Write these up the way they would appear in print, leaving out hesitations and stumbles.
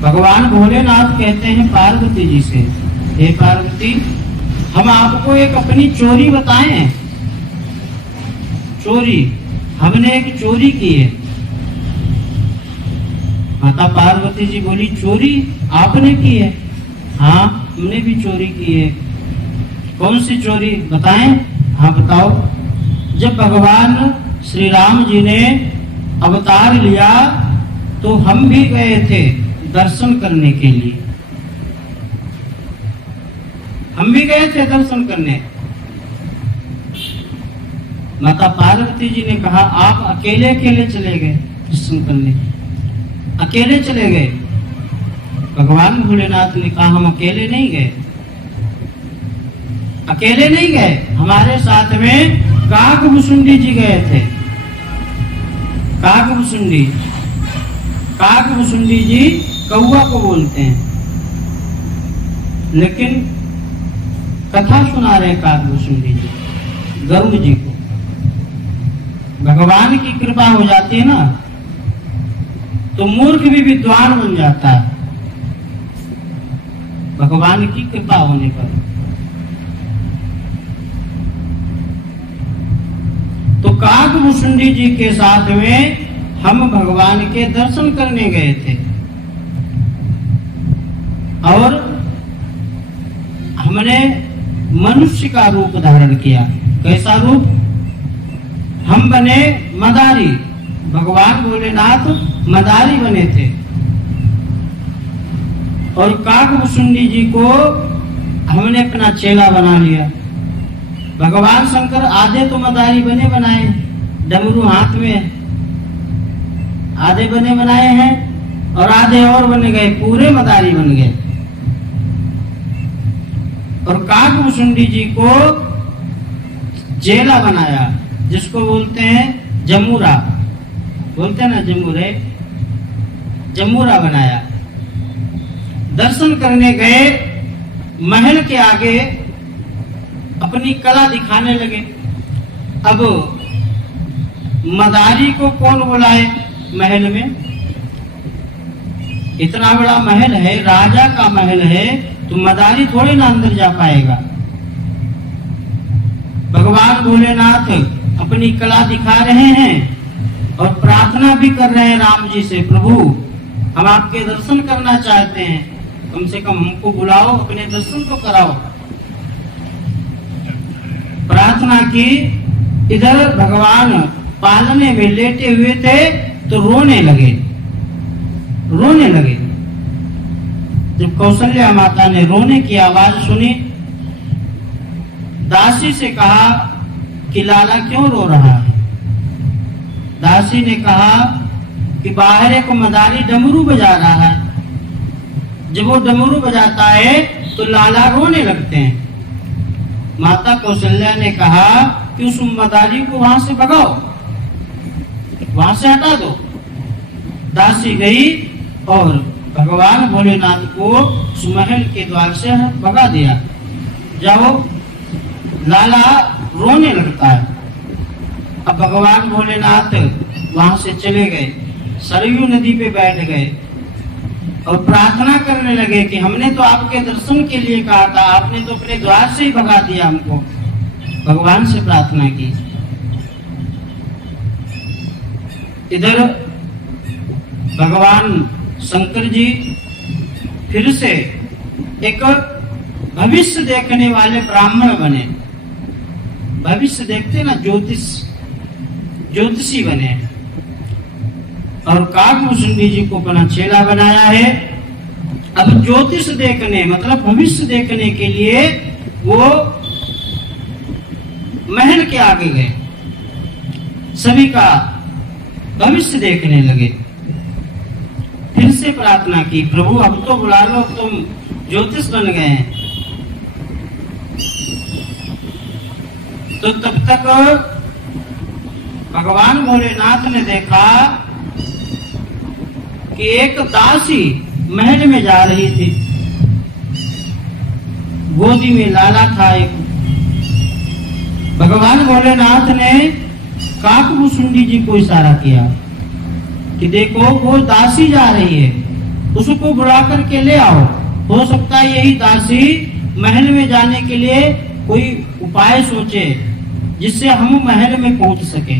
भगवान भोलेनाथ कहते हैं पार्वती जी से, हे पार्वती, हम आपको एक अपनी चोरी बताएं। चोरी, हमने एक चोरी की है। माता पार्वती जी बोली, चोरी आपने की है? हाँ, हमने भी चोरी की है। कौन सी चोरी बताएं? हाँ बताओ। जब भगवान श्री राम जी ने अवतार लिया तो हम भी गए थे दर्शन करने के लिए। हम भी गए थे दर्शन करने। माता पार्वती जी ने कहा, आप अकेले अकेले चले गए दर्शन करने? अकेले चले गए? भगवान भोलेनाथ ने कहा, हम अकेले नहीं गए। अकेले नहीं गए, हमारे साथ में काकभुसुंडी जी गए थे। काकभुसुंडी, काकभुसुंडी जी कौवा को बोलते हैं, लेकिन कथा सुना रहे काकभुसुंडी जी गरुड़ जी को। भगवान की कृपा हो जाती है ना, तो मूर्ख भी विद्वान बन जाता है भगवान की कृपा होने पर। तो काकभुसुंडी जी के साथ में हम भगवान के दर्शन करने गए थे और हमने मनुष्य का रूप धारण किया। कैसा रूप? हम बने मदारी, भगवान भोलेनाथ मदारी बने थे और काकभुसुंडी जी को हमने अपना चेला बना लिया। भगवान शंकर आधे तो मदारी बने बनाए, डमरू हाथ में आधे बने बनाए हैं और आधे और बन गए, पूरे मदारी बन गए। और काकभुसुंडी जी को चेला बनाया, जिसको बोलते हैं जमूरा, बोलते हैं ना जमूरे, जमूरा बनाया। दर्शन करने गए, महल के आगे अपनी कला दिखाने लगे। अब मदारी को कौन बुलाए महल में? इतना बड़ा महल है, राजा का महल है, तो मदारी थोड़े ना अंदर जा पाएगा। भगवान भोलेनाथ अपनी कला दिखा रहे हैं और प्रार्थना भी कर रहे हैं राम जी से, प्रभु हम आपके दर्शन करना चाहते हैं, कम से कम हमको बुलाओ, अपने दर्शन तो कराओ। प्रार्थना की। इधर भगवान पालने में लेटे हुए थे तो रोने लगे, रोने लगे। जब कौशल्या माता ने रोने की आवाज सुनी, दासी से कहा कि लाला क्यों रो रहा है? दासी ने कहा कि बाहर एक मदारी डमरू बजा रहा है, जब वो डमरू बजाता है तो लाला रोने लगते हैं। माता कौशल्या ने कहा कि उस मदारी को वहां से भगाओ, वहां से हटा दो। दासी गई और भगवान भोलेनाथ को उस महल के द्वार से भगा दिया। जाओ, लाला रोने लगता है। अब भगवान भोलेनाथ वहां से चले गए, सरयू नदी पे बैठ गए और प्रार्थना करने लगे कि हमने तो आपके दर्शन के लिए कहा था, आपने तो अपने द्वार से ही भगा दिया हमको। भगवान से प्रार्थना की। इधर भगवान शंकर जी फिर से एक भविष्य देखने वाले ब्राह्मण बने। भविष्य देखते ना, ज्योतिषी बने और काकभुसुंडी जी को अपना चेला बनाया है। अब ज्योतिष देखने मतलब भविष्य देखने के लिए वो महल के आगे गए, सभी का भविष्य देखने लगे। फिर से प्रार्थना की, प्रभु अब तो बुला लो, तुम ज्योतिष बन गए हैं। तो तब तक भगवान भोलेनाथ ने देखा कि एक दासी महल में जा रही थी, गोदी में लाला था एक। भगवान भोलेनाथ ने काकभुसुंडी जी को इशारा किया कि देखो वो दासी जा रही है, उसको बुला करके ले आओ। हो सकता है यही दासी महल में जाने के लिए कोई उपाय सोचे जिससे हम महल में पहुंच सके।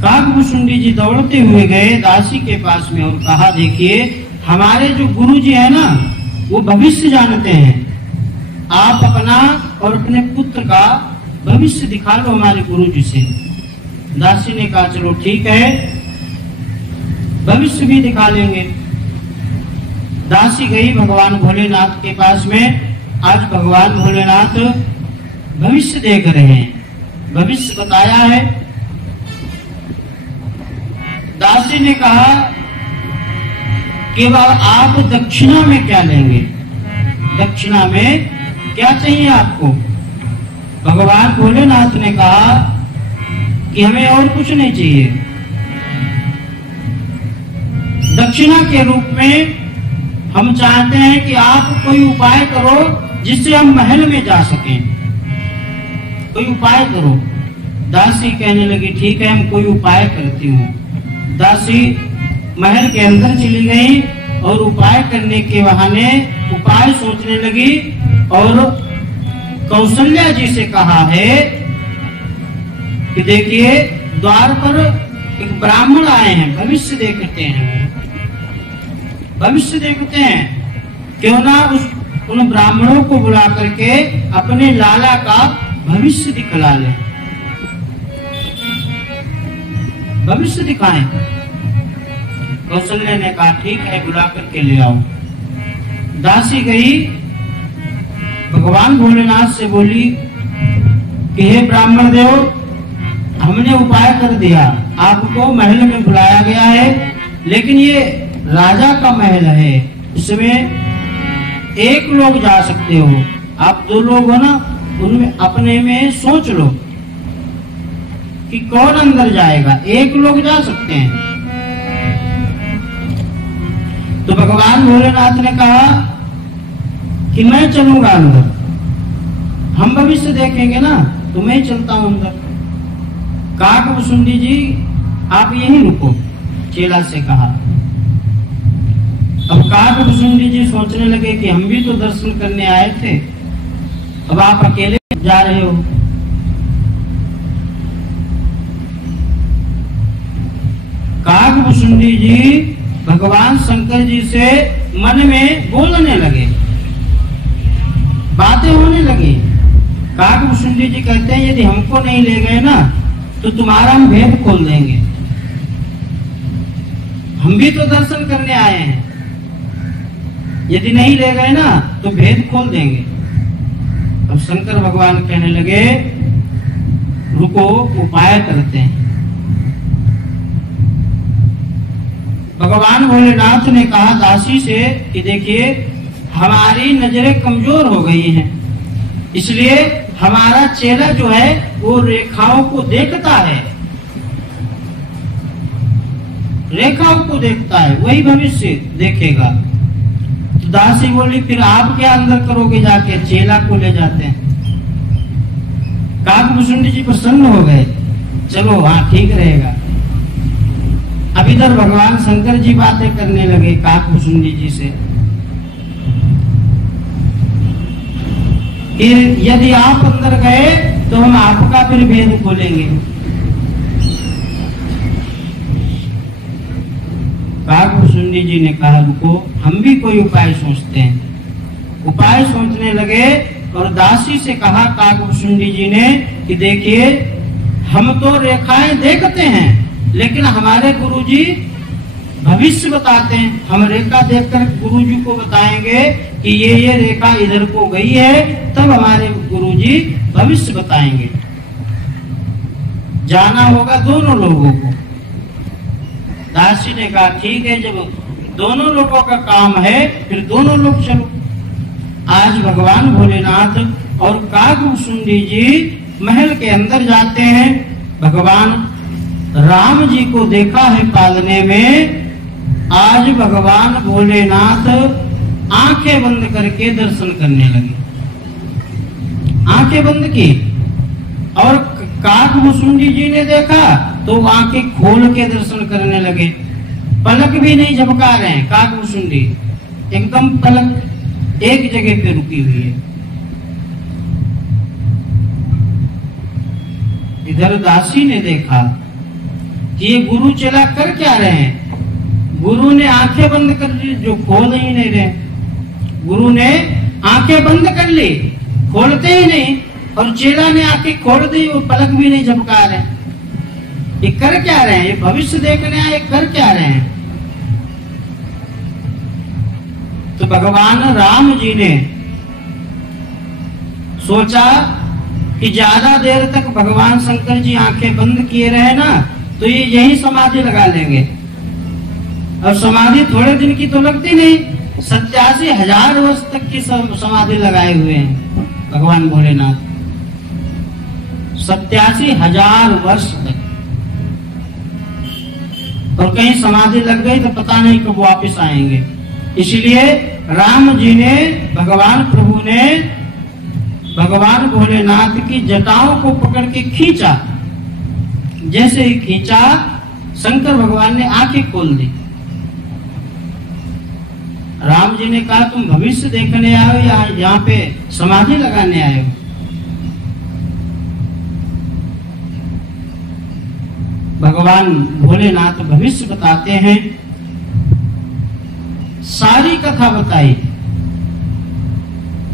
काकभुशुंडी जी दौड़ते हुए गए दासी के पास में और कहा, देखिए हमारे जो गुरु जी है ना, वो भविष्य जानते हैं। आप अपना और अपने पुत्र का भविष्य दिखा लो हमारे गुरु जी से। दासी ने कहा, चलो ठीक है, भविष्य भी दिखा लेंगे। दासी गई भगवान भोलेनाथ के पास में। आज भगवान भोलेनाथ भविष्य देख रहे हैं, भविष्य बताया है। दासी ने कहा कि आप दक्षिणा में क्या लेंगे, दक्षिणा में क्या चाहिए आपको? भगवान भोलेनाथ ने कहा कि हमें और कुछ नहीं चाहिए। दक्षिणा के रूप में हम चाहते हैं कि आप कोई उपाय करो जिससे हम महल में जा सकें, कोई उपाय करो। दासी कहने लगी, ठीक है, हम कोई उपाय करती हूँ। दासी महल के अंदर चली गई और उपाय करने के बहाने उपाय सोचने लगी और कौशल्या जी से कहा है कि देखिए द्वार पर एक ब्राह्मण आए हैं, भविष्य देखते हैं, भविष्य देखते हैं, क्यों ना उन ब्राह्मणों को बुला करके अपने लाला का भविष्य दिखला ले, भविष्य दिखाएं। कौशल्या ने कहा, ठीक है, बुला करके ले आओ। दासी गई, भगवान भोलेनाथ से बोली कि हे ब्राह्मण देव, हमने उपाय कर दिया, आपको महल में बुलाया गया है, लेकिन ये राजा का महल है, इसमें एक लोग जा सकते हो, आप दो लोग हो ना, उनमें अपने में सोच लो कि कौन अंदर जाएगा। एक लोग जा सकते हैं। तो भगवान भोलेनाथ ने कहा कि मैं चलूंगा अंदर, हम भविष्य देखेंगे ना, तो मैं चलता हूं अंदर। काकभुशुंडी जी आप यहीं रुको, चेला से कहा। अब काकभुशुंडी जी सोचने लगे कि हम भी तो दर्शन करने आए थे, अब आप अकेले जा रहे हो। काकभुशुंडी जी भगवान शंकर जी से मन में बोलने लगे, बातें होने लगी। काकभुशुंडी जी कहते हैं, यदि हमको नहीं ले गए ना तो तुम्हारा हम भेद खोल देंगे, हम भी तो दर्शन करने आए हैं, यदि नहीं ले गए ना तो भेद खोल देंगे। अब शंकर भगवान कहने लगे, रुको, उपाय करते हैं। भगवान भोलेनाथ ने कहा दासी से कि देखिए हमारी नजरें कमजोर हो गई हैं, इसलिए हमारा चेला जो है वो रेखाओं को देखता है, रेखाओं को देखता है, वही भविष्य देखेगा। तो दासी बोली, फिर आप क्या अंदर करोगे जाके? चेला को ले जाते हैं। काकभुशुंडी जी प्रसन्न हो गए, चलो हाँ ठीक रहेगा। अब इधर भगवान शंकर जी बातें करने लगे काकभुशुंडी जी से, यदि आप अंदर गए तो हम आपका फिर भेद खोलेंगे। काकभुशुंडी जी ने कहा, रुको, हम भी कोई उपाय सोचते हैं। उपाय सोचने लगे और दासी से कहा काकभुशुंडी जी ने कि देखिए हम तो रेखाएं देखते हैं, लेकिन हमारे गुरुजी भविष्य बताते हैं। हम रेखा देखकर गुरुजी को बताएंगे कि ये रेखा इधर को गई है, तब हमारे गुरुजी भविष्य बताएंगे। जाना होगा दोनों लोगों को। दासी ने कहा, ठीक है, जब दोनों लोगों का काम है फिर दोनों लोग चलो। आज भगवान भोलेनाथ और काकभुशुंडी जी महल के अंदर जाते हैं। भगवान राम जी को देखा है पालने में। आज भगवान भोलेनाथ आंखें बंद करके दर्शन करने लगे, आंखें बंद की और काकभुसुंडी जी ने देखा तो आंखें खोल के दर्शन करने लगे, पलक भी नहीं झपका रहे हैं। काकभुसुंडी एकदम पलक एक जगह पे रुकी हुई है। इधर दासी ने देखा कि ये गुरु चला कर क्या रहे हैं। गुरु ने आंखें बंद कर ली, जो खोल ही नहीं रहे। गुरु ने आंखें बंद कर ली, खोलते ही नहीं, और चेला ने आंखें खोल दी, वो पलक भी नहीं झपका रहे। ये कर क्या रहे हैं? ये भविष्य देखने आए, कर क्या रहे हैं? तो भगवान राम जी ने सोचा कि ज्यादा देर तक भगवान शंकर जी आंखें बंद किए रहे ना, तो ये यही समाधि लगा लेंगे। और समाधि थोड़े दिन की तो लगती नहीं, 87,000 वर्ष तक की समाधि लगाए हुए हैं भगवान भोलेनाथ। 87,000 वर्ष तक। और कहीं समाधि लग गई तो पता नहीं कब वापस आएंगे। इसलिए राम जी ने, भगवान प्रभु ने भगवान भोलेनाथ की जटाओं को पकड़ के खींचा। जैसे ही खींचा, शंकर भगवान ने आंखें खोल दी। राम जी ने कहा, तुम भविष्य देखने आए हो या यहाँ पे समाधि लगाने आए हो? भगवान भोलेनाथ भविष्य बताते हैं। सारी कथा बताई,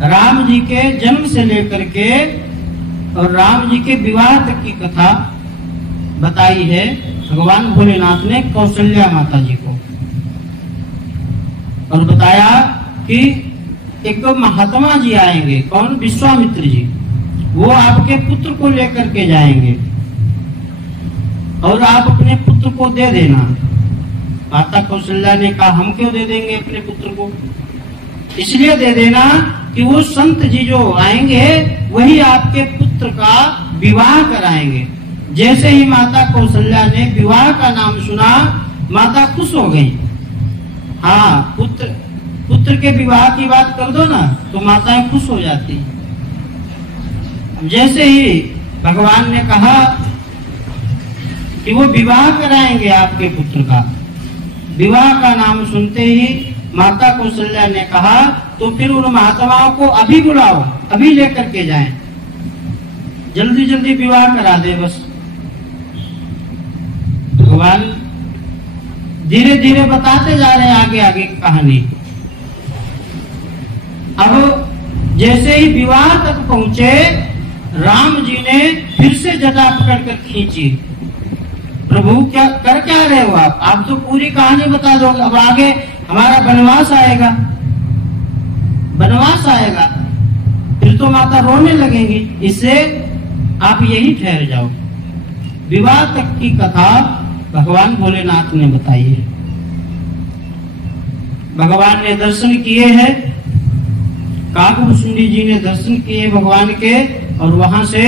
राम जी के जन्म से लेकर के और राम जी के विवाह तक की कथा बताई है भगवान भोलेनाथ ने कौशल्या माता जी को। और बताया कि एक महात्मा जी आएंगे, कौन? विश्वामित्र जी। वो आपके पुत्र को लेकर के जाएंगे और आप अपने पुत्र को दे देना। माता कौशल्या ने कहा, हम क्यों दे देंगे अपने पुत्र को? इसलिए दे देना कि वो संत जी जो आएंगे वही आपके पुत्र का विवाह कराएंगे। जैसे ही माता कौशल्या ने विवाह का नाम सुना, माता खुश हो गई। हाँ, पुत्र के विवाह की बात कर दो ना तो माताएं खुश हो जाती। जैसे ही भगवान ने कहा कि वो विवाह कराएंगे आपके पुत्र का, विवाह का नाम सुनते ही माता कौशल्या ने कहा, तो फिर उन महात्माओं को अभी बुलाओ, अभी लेकर के जाएं, जल्दी जल्दी विवाह करा दे बस। भगवान धीरे धीरे बताते जा रहे हैं आगे आगे की कहानी। अब जैसे ही विवाह तक पहुंचे, राम जी ने फिर से जटा पकड़कर खींची। प्रभु क्या रहे हो आप तो पूरी कहानी बता दो। अब आगे हमारा वनवास आएगा, वनवास आएगा, फिर तो माता रोने लगेंगी। इससे आप यही ठहर जाओ। विवाह तक की कथा भगवान भोलेनाथ ने बताई है। भगवान ने दर्शन किए हैं, काकभुसुंडी जी ने दर्शन किए भगवान के, और वहां से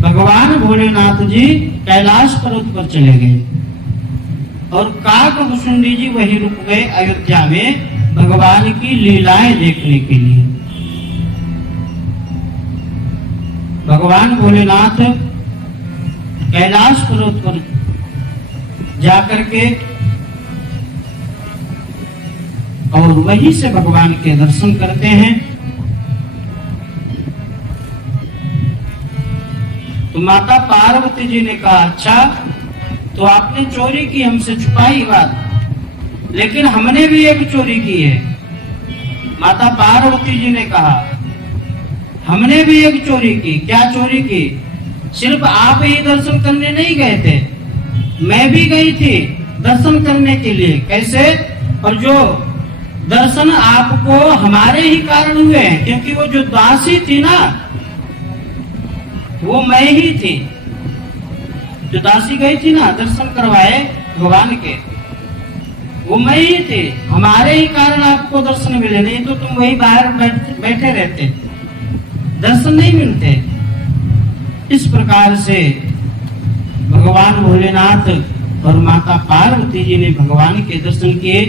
भगवान भोलेनाथ जी कैलाश पर्वत पर चले गए और काकभुसुंडी जी वहीं रुक गए अयोध्या में भगवान की लीलाएं देखने के लिए। भगवान भोलेनाथ कैलाश पर्वत पर जाकर के और वहीं से भगवान के दर्शन करते हैं। तो माता पार्वती जी ने कहा, अच्छा तो आपने चोरी की, हमसे छुपाई बात, लेकिन हमने भी एक चोरी की है। माता पार्वती जी ने कहा, हमने भी एक चोरी की। क्या चोरी की? सिर्फ आप ही दर्शन करने नहीं गए थे, मैं भी गई थी दर्शन करने के लिए। कैसे? और जो दर्शन आपको हमारे ही कारण हुए हैं, क्योंकि वो जो दासी थी ना, वो मैं ही थी। जो दासी गई थी ना दर्शन करवाए भगवान के, वो मैं ही थी। हमारे ही कारण आपको दर्शन मिले, नहीं तो तुम वही बाहर बैठे रहते, दर्शन नहीं मिलते। इस प्रकार से भगवान भोलेनाथ और माता पार्वती जी ने भगवान के दर्शन किए।